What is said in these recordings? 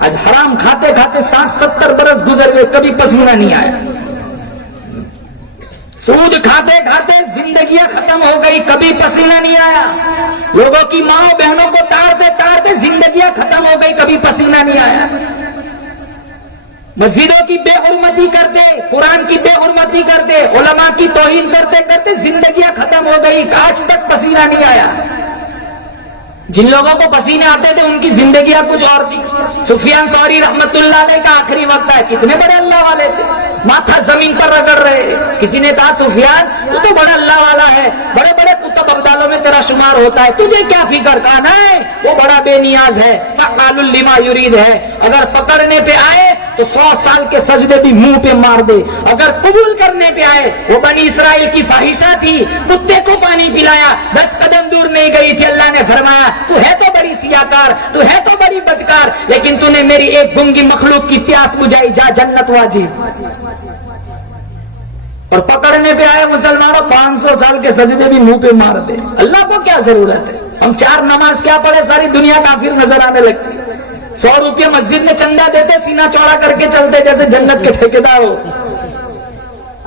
آج حرام کھاتے کھاتے 60-70 برس گزر گئے، کبھی پسینہ نہیں آیا۔ سود کھاتے کھاتے زندگیاں ختم ہو گئی، کبھی پسینہ نہیں آیا۔ لوگوں کی ماں بہنوں کو تاڑتے تاڑتے زندگیاں ختم ہو گئی، کبھی پسینہ نہیں آیا۔ مسجدوں کی بے حرمتی کرتے، قرآن کی بے حرمتی کرتے، علماء کی توہین کرتے کرتے زندگیاں ختم ہو گئی، آج تک پسینہ نہیں آیا۔ جن لوگوں کو پسینے آتے تھے ان کی زندگیاں کچھ اور تھی۔ سفیان ثوری رحمت اللہ علیہ کا آخری وقت ہے، کتنے بڑے اللہ والے تھے، ماتھا زمین پر رگڑ رہے۔ کسی نے کہا سفیان تو تو بڑا اللہ والا ہے، بڑے بڑے کتب ابدالوں میں تیرا شمار ہوتا ہے، تجھے کیا فکر؟ کہا نہیں، وہ بڑا بے نیاز ہے، فعال لما یرید ہے، اگر پکڑنے پہ آئے تو 100 سال کے سجدے بھی منہ پہ مار دے، اگر قبول کرنے پہ آئے وہ بنی اسرائیل کی فاحشہ تھی، کتے کو پانی پلایا، 10 قدم دور نہیں گئی تھی، اللہ نے فرمایا تو ہے تو بڑی سیاکار، تو ہے تو بڑی بدکار، لیکن تو نے میری ایک گنگی مخلوق کی پیاس بجھائی، جا جنت واجب۔ اور پکڑنے پہ آئے مسلمانوں 500 سال کے سجدے بھی منہ پہ مار دے۔ اللہ کو کیا ضرورت ہے؟ ہم 4 نماز کیا پڑھے ساری دنیا کافر نظر آنے لگتی، 100 روپے مسجد میں چندہ دیتے، سینہ چوڑا کر کے چلتے جیسے جنت کے ٹھیکیدار ہو۔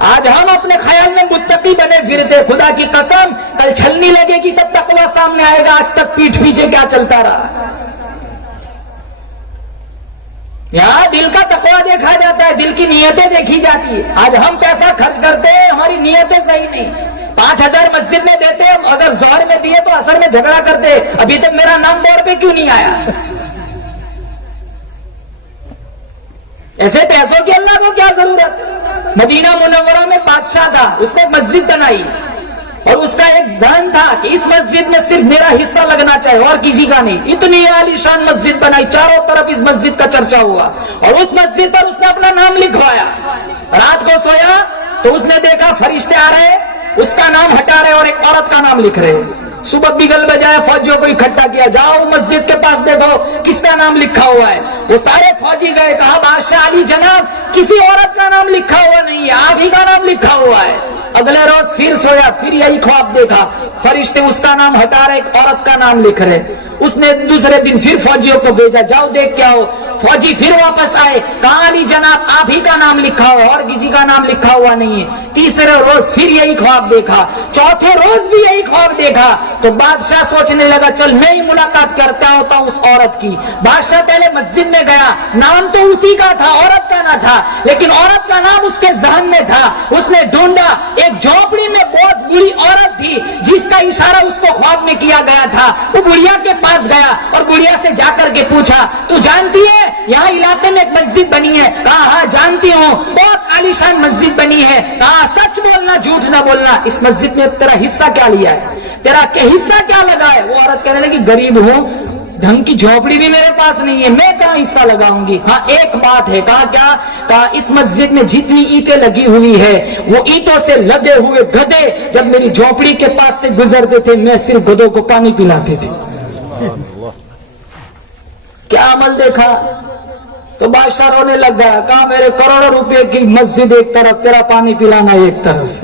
آج ہم اپنے خیال میں متقی بنے پھرتے، خدا کی قسم کل چھلنی لگے گی تب تقویٰ سامنے آئے گا، آج تک پیٹھ پیچھے کیا چلتا رہا۔ یہاں دل کا تقویٰ دیکھا جاتا ہے، دل کی نیتیں دیکھی جاتی ہے۔ آج ہم پیسہ خرچ کرتے ہیں، ہماری نیتیں صحیح نہیں، 5000 مسجد میں دیتے، اگر ظہر میں دیے تو عصر میں جھگڑا کرتے، ابھی تک میرا نام بورڈ پہ کیوں نہیں آیا؟ ایسے پیسوں کی اللہ کو کیا ضرورت؟ مدینہ منورہ میں بادشاہ تھا، اس نے مسجد بنائی اور اس کا ایک ذہن تھا کہ اس مسجد میں صرف میرا حصہ لگنا چاہیے اور کسی کا نہیں۔ اتنی عالی شان مسجد بنائی، چاروں طرف اس مسجد کا چرچا ہوا اور اس مسجد پر اس نے اپنا نام لکھوایا۔ رات کو سویا تو اس نے دیکھا فرشتے آ رہے، اس کا نام ہٹا رہے اور ایک عورت کا نام لکھ رہے۔ صبح بگل بجائے فوجیوں کو اکٹھا کیا، جاؤ مسجد کے پاس دیکھو کس کا نام لکھا ہوا ہے۔ وہ سارے فوجی گئے، کہا بادشاہ علی جناب کسی عورت کا نام لکھا ہوا نہیں ہے، آپ ہی کا نام لکھا ہوا ہے۔ اگلے روز پھر سویا، پھر یہی خواب دیکھا، فرشتے اس کا نام ہٹا رہے، ایک عورت کا نام لکھ رہے۔ اس نے دوسرے دن پھر فوجیوں کو بھیجا، جاؤ دیکھ کے آؤ۔ فوجی پھر واپس آئے، کہا علی جناب آپ ہی کا نام لکھا ہوا اور کسی کا نام لکھا ہوا نہیں ہے۔ تیسرے روز پھر یہی خواب دیکھا، چوتھے روز بھی یہی خواب دیکھا تو بادشاہ سوچنے لگا چل میں ہی ملاقات کرتا ہوتا ہوں اس عورت کی۔ بادشاہ پہلے مسجد میں گیا، نام تو اسی کا تھا، عورت کا نہ تھا، لیکن عورت کا نام اس کے ذہن میں تھا۔ اس نے ڈھونڈا، ایک جھونپڑی میں بہت بری عورت تھی جس کا اشارہ اس کو خواب میں کیا گیا تھا۔ وہ بڑھیا کے پاس گیا اور بڑھیا سے جا کر کے پوچھا تو جانتی ہے یہاں علاقے میں ایک مسجد بنی ہے؟ کہا ہاں جانتی ہوں، بہت عالیشان مسجد بنی ہے۔ کہا سچ بولنا جھوٹ نہ بولنا، اس مسجد میں تیرا حصہ کیا لیا ہے، تیرا حصہ کیا لگا ہے؟ وہ عورت کہنے لگی غریب ہوں، ڈھنگ کی جھونپڑی بھی میرے پاس نہیں ہے، میں کہاں حصہ لگاؤں گی؟ ہاں ایک بات ہے۔ کہا کیا؟ کہا اس مسجد میں جتنی اینٹیں لگی ہوئی ہے وہ اینٹوں سے لگے ہوئے گدھے جب میری جھونپڑی کے پاس سے گزرتے تھے میں صرف گدھوں کو پانی پلاتے تھے۔ کیا عمل دیکھا؟ تو بادشاہ رونے لگ گیا، کہا میرے کروڑوں روپے کی مسجد ایک طرف، تیرا پانی پلانا ایک طرف۔